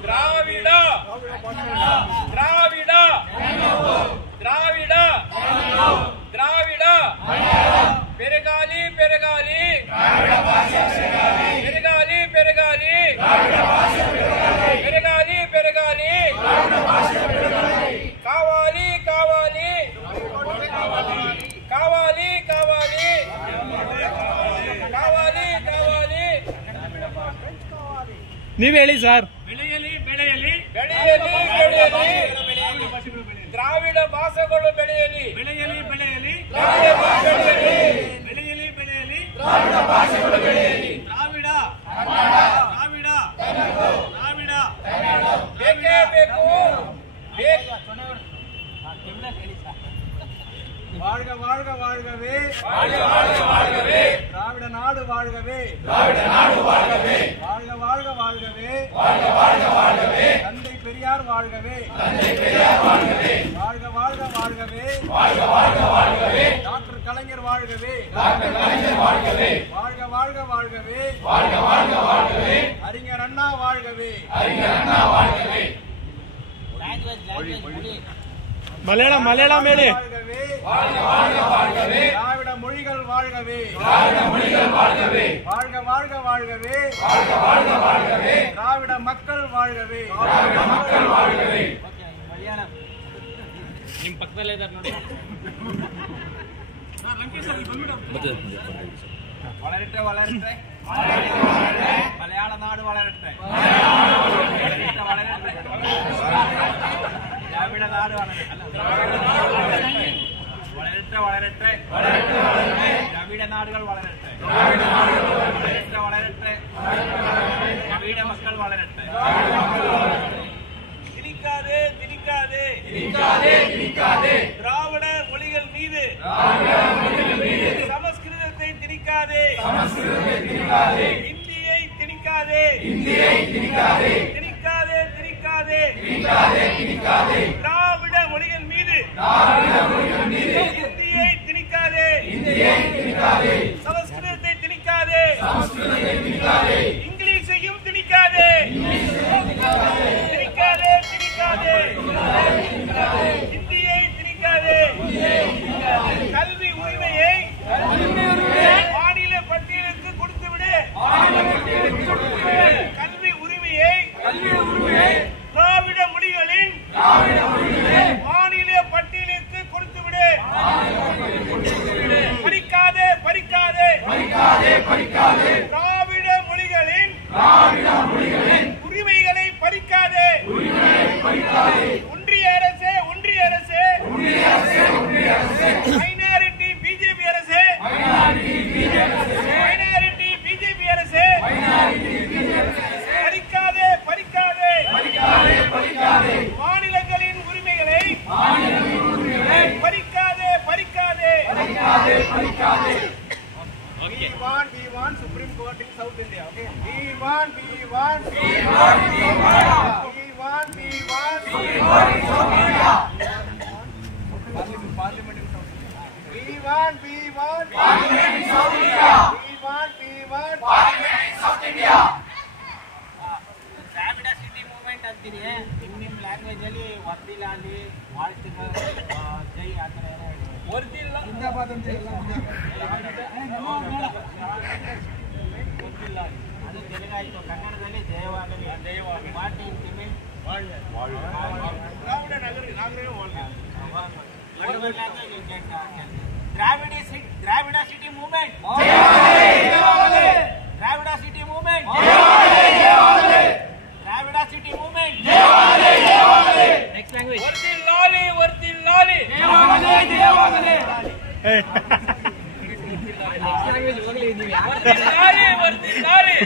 திராவிட திராவிட திராவிட திராவிட பெருகாலி பெருகாலி பெருகாலி பெருகாலி பெருகாலி பெருகாலி காவாலி காவாலி காவாலி காவாலி ಕಾವಾಲಿ ಕಾವಾಲಿ ನೀವ್ ಹೇಳಿ ಸರ್. ಬೆಳೆಯಲಿ ಬೆಳೆಯಲಿ ಬೆಳೆಯಲಿ ಬೆಳೆಯಲಿ ದ್ರಾವಿಡ ಭಾಷೆಗಳು ಬೆಳೆಯಲಿ ಬೆಳೆಯಲಿ ಬೆಳೆಯಲಿ ಬೆಳೆಯಲಿ ಬೆಳೆಯಲಿ ದ್ರಾವಿಡ ಭಾಷೆಗಳು ಬೆಳೆಯಲಿ ದ್ರಾವಿಡ ದ್ರಾವಿಡ ದ್ರಾವಿಡ ಬೇಕೇ ಬೇಕು வாழ்க வாழ்க வாழ்கவே வாழ்க வாழ்க வாழ்கவே திராவிட நாடு வாழ்கவே திராவிட நாடு வாழ்கவே வாழ்க வாழ்க வாழ்கவே வாழ்க வாழ்க வாழ்கவே தந்தை பெரியார் வாழ்கவே தந்தை பெரியார் வாழ்கவே வாழ்க வாழ்க வாழ்கவே வாழ்க வாழ்க வாழ்கவே டாக்டர் கலைஞர் வாழ்கவே டாக்டர் கலைஞர் வாழ்கவே வாழ்க வாழ்க வாழ்கவே வாழ்க வாழ்க வாழ்கவே அறிஞர் அண்ணா வாழ்கவே அறிஞர் அண்ணா வாழ்கவே மலையாளம் மலையாளம் மேலே வாழ்கவே வாழ்க வாழ்க வாழ்கவே திராவிட மொழிகள் வாழ்கவே திராவிட மொழிகள் வாழ்கவே வாழ்க வாழ்க வாழ்கவே வாழ்க வாழ்க வாழ்கவே திராவிட மக்கள் வாழ்கவே திராவிட மக்கள் வாழ்கவே மலையாளம் ನಿಮ್ಮ ಪಕ್ಕದಲ್ಲೇ ಇದ್ದಾರೆ ನೋಡಿ. വളരട്ടെ വളരട്ടെ മലയാള നാട് വളരട്ടെ വളരട്ടെ ദ്രാവിഡ നാട് വളരട്ടെ വളരട്ടെ ദ്രാവിഡ നാടുകൾ വളരട്ടെ വളരട്ടെ വളരട്ടെ ദ്രാവിഡ മക്കൾ വളരട്ടെ திணிக்காதே திணிக்காதே திணிக்காதே திணிக்காதே திராவிட மொழிகள் மீது சமஸ்கிருதத்தை திணிக்காதே சமஸ்கிருதத்தை திணிக்காதே இந்தியை திணிக்காதே இந்தியை திணிக்காதே திணிக்காதே திணிக்காதே திணிக்காதே திணிக்காதே திராவிட மொழிகள் மீது திராவிட மொழிகள் மீது இந்தியை திணிக்காதே இந்தியை திணிக்காதே சமஸ்கிருதத்தை திணிக்காதே சமஸ்கிருதத்தை திணிக்காதே இங்கிலீஷையும் திணிக்காதே திணிக்காதே திணிக்காதே இந்தியை திணிக்காதே கல்வி உரிமையை மாநில பட்டியலுக்கு கொடுத்துவிடு கல்வி உரிமையை திராவிட மொழிகளின் மாநில பட்டியலுக்கு கொடுத்துவிடு பறிக்காதே பறிக்காதே படிக்காதே திராவிட மொழிகளின் உரிமைகளை பறிக்காதே ஒன்றிய அரசே ஒன்றிய அரசே மைனாரிட்டி பிஜேபி அரசே மைனாரிட்டி பிஜேபி அரசே பறிக்காதே பறிக்காதே மாநிலங்களின் உரிமைகளை பறிக்காதே பறிக்காதே We want Supreme Court in South India. Okay. We want Supreme Court in South India. Parliament in South India. We want Parliament in South India. We want Parliament in South India. Dravida city movement ಅಂತೀರಿ, ನಿಮ್ಮ language ಅಲ್ಲಿ ವರ್ದಿಲಾಲಿ ವಾಳ್ತಿಗಳು ಜೈ ಆ ಥರ ಏನೋ ಹೇಳಿ. ವರ್ದಿಲ್ಲ ಜಿಂದಾಬಾದ್ ಅಂತ ಹೇಳಿ. ಅದು ತೆಲುಗಾಯ್ತು. ಕನ್ನಡದಲ್ಲಿ ಜಯವಾಗಲಿ ಜಯವಾಗಲಿ ಮಾರ್ಟಿ ಇಂಟಿಮೆಂಟ್ திராவிட நாகரிகம் வாழ்க. Dravida City Movement. Dravida City Movement. Dravida City Movement. Next language. ವರ್ದಿಲ್ಲಾಲಿ ವರ್ದಿಲ್ಲಾಲಿ Next language ಹೋಗಲಿ ನೀವು. ವರ್ದಿಲ್ಲಾಲಿ ವರ್ದಿಲ್ಲಾಲಿ